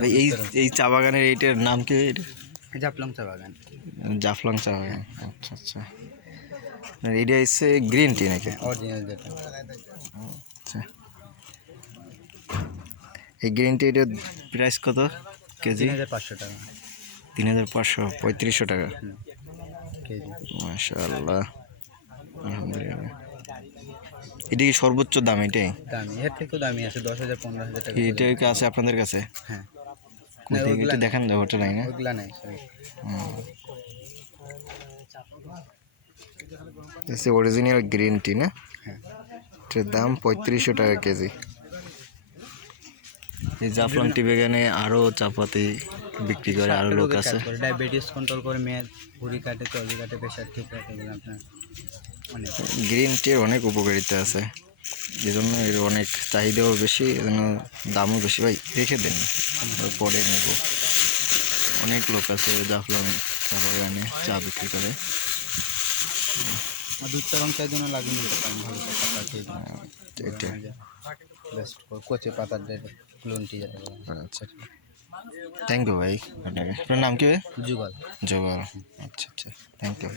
ভাই এই এই চা বাগানের এইটার নাম কি? জাফলং চা বাগান। জাফলং চা বাগান, আচ্ছা আচ্ছা। এটা হচ্ছে গ্রিন টি নাকি? অরিজিনাল যেটা। আচ্ছা, এই গ্রিন টি এটার প্রাইস কত কেজি? 3500 টাকা। 3500, 3500 টাকা। কেজি। মাশাআল্লাহ, আলহামদুলিল্লাহ। এটা কি সর্বোচ্চ দাম? এটাই দামি, এর থেকেও দামি আছে, 10,000 15,000 টাকা। এটা কি আছে আপনাদের কাছে? হ্যাঁ, এটা দেখান দাও, ওটা নাই না? ওগুলা নাই। অরিজিনাল গ্রিন টি না? হ্যাঁ, এটার দাম 3500 টাকা কেজি। এই জাফলং টি বাগানে আরও চাপাতি বিক্রি করে আরও লোক আছে। ডায়াবেটিস কন্ট্রোল করে, মেদ, ভুঁড়ি কাটে, চর্বি কাটে, প্রেশার ঠিক রাখে, এগুলো আপনার অনেক। গ্রিন টির অনেক উপকারিতা আছে, এই জন্য এর অনেক চাহিদাও বেশি, এজন্য দামও বেশি। ভাই রেখে দেন, পরে নেব। অনেক লোক আছে জাফলং চা বাগানে চা বিক্রি করে। দুধ চরম চাই জন্য লাগিয়ে নিতে পারেন, ভালো পাতা খেয়ে এটা বেস্ট কচে পাতার গ্রিন টি যেটা বলে। আচ্ছা, থ্যাংক ইউ ভাই আপনাকে। আপনার নাম কি? যুগল। জোগাড়, আচ্ছা আচ্ছা, থ্যাংক ইউ।